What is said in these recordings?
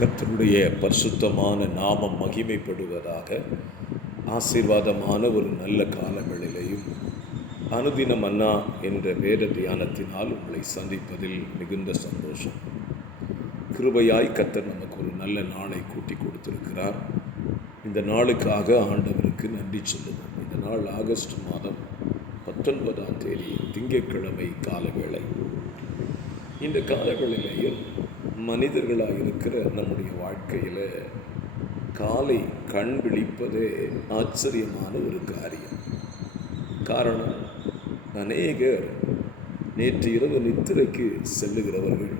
கர்த்தருடைய பரிசுத்தமான நாமம் மகிமைப்படுவதாக ஆசீர்வாதமான ஒரு நல்ல காலங்களிலேயும் அனுதினம் அண்ணா என்ற வேத தியானத்தினால் உங்களை சந்திப்பதில் மிகுந்த சந்தோஷம். கிருபையாய் கர்த்தர் நமக்கு ஒரு நல்ல நாளை கூட்டி கொடுத்திருக்கிறார். இந்த நாளுக்காக ஆண்டவருக்கு நன்றி சொல்லுவோம். இந்த நாள் ஆகஸ்ட் மாதம் பத்தொன்பதாம் தேதி திங்கட்கிழமை காலவேளை. இந்த காலங்களிலேயும் மனிதர்களாக இருக்கிற நம்முடைய வாழ்க்கையில் காலை கண் விழிப்பதே ஆச்சரியமான ஒரு காரியம். காரணம் அநேகர் நேற்று இரவு நித்திரைக்கு செல்லுகிறவர்கள்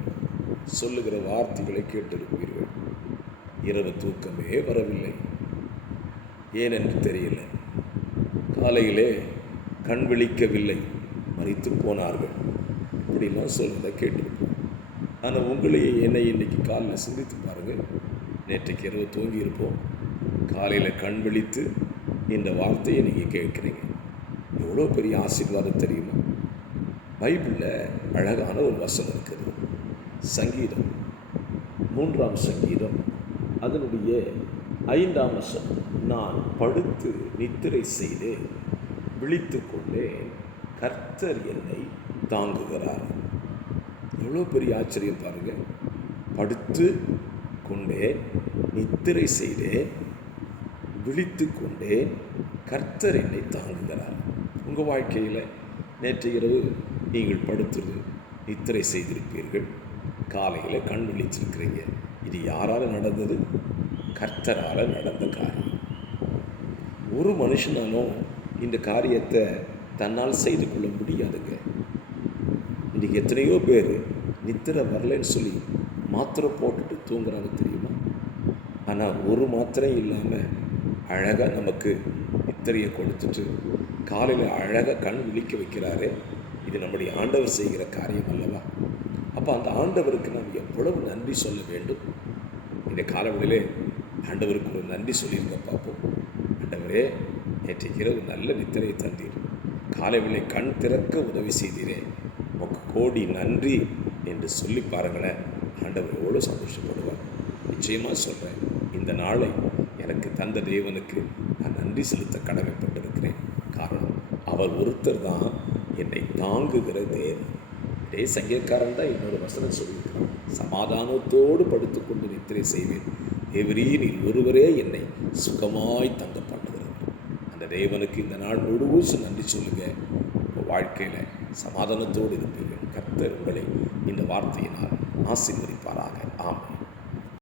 சொல்லுகிற வார்த்தைகளை கேட்டிருப்பீர்கள். இரவு தூக்கமே வரவில்லை. ஏனென்று தெரியல. காலையிலே கண் விழிக்கவில்லை. மறித்து போனார்கள். இப்படிலாம் சொல்வதை கேட்டிருப்போம் ஆனால் உங்களையே என்னை இன்னைக்கு காலில் சிந்தித்து பாருங்கள். நேற்றைக்கு இரவு தூங்கி இருப்போம். காலையில் கண் விழித்து இந்த வார்த்தையை நீங்கள் கேட்குறீங்க. எவ்வளோ பெரிய ஆசீர்வாதம் தெரியுமா? பைபிளில் அழகான ஒரு வசனம் இருக்குது. சங்கீதம். மூன்றாம் சங்கீதம். அதனுடைய ஐந்தாம் வசனம். நான் படுத்து நித்திரை செய்து விழித்து கொண்டேன் கர்த்தர் என்னை தாங்குகிறார். எவ்வளோ பெரிய ஆச்சரியம் பாருங்கள் படுத்து கொண்டே நித்திரை செய்தே விழித்து கொண்டே கர்த்தர் என்னை தாங்குகிறார். உங்கள் வாழ்க்கையில் நேற்று இரவு நீங்கள் படுத்து நித்திரை செய்திருப்பீர்கள். காலையில் கண் விழிச்சிருக்கிறீங்க இது யாரால் நடந்தது? கர்த்தரால் நடந்த காரியம். ஒரு மனுஷனாலும் இந்த காரியத்தை தன்னால் செய்து கொள்ள முடியாதுங்க. இன்றைக்கி எத்தனையோ பேர் நித்திரை வரலன்னு சொல்லி மாத்திரை போட்டுட்டு தூங்குறாங்க தெரியுமா? ஆனால் ஒரு மாத்திரை இல்லாமல் அழகாக நமக்கு நித்திரையை கொடுத்துட்டு காலையில் அழகாக கண் விழிக்க வைக்கிறாரு இது நம்முடைய ஆண்டவர் செய்கிற காரியம் அல்லவா? அப்போ அந்த ஆண்டவருக்கு நாம் எவ்வளவு நன்றி சொல்ல வேண்டும்? இந்த காலவெளியிலே ஆண்டவருக்கு ஒரு நன்றி சொல்லியிருக்க பார்ப்போம். ஆண்டவரே நேற்று இரவு நல்ல நித்திரையை தந்தீர். காலை கண் திறக்க உதவி செய்தீரே. கோடி நன்றி என்று சொல்லி பாருங்களேன். ஆண்டவர் எவ்வளோ சந்தோஷப்படுவார். நிச்சயமாக சொல்கிறேன் இந்த நாளை எனக்கு தந்த தேவனுக்கு நான் நன்றி செலுத்த கடமைப்பட்டிருக்கிறேன். காரணம் அவர் ஒருத்தர் தான் என்னை தாங்குகிற தேவன். இதே சங்கீதக்காரன் தான் என்னோட வசனம் சொல்லியிருக்கிறான் சமாதானத்தோடு படுத்துக்கொண்டு நித்திரை செய்வேன். எவரீனில் ஒருவரே என்னை சுகமாய் தங்க பண்ணுகிறார் அந்த தேவனுக்கு இந்த நாள் முழுவதும் நன்றி சொல்லுங்கள் உங்கள் வாழ்க்கையில் சமாதானத்தோடு இருப்பீர்கள். கர்த்தர் உங்களை இந்த வார்த்தையினால் ஆசீர்வதிப்பாராக.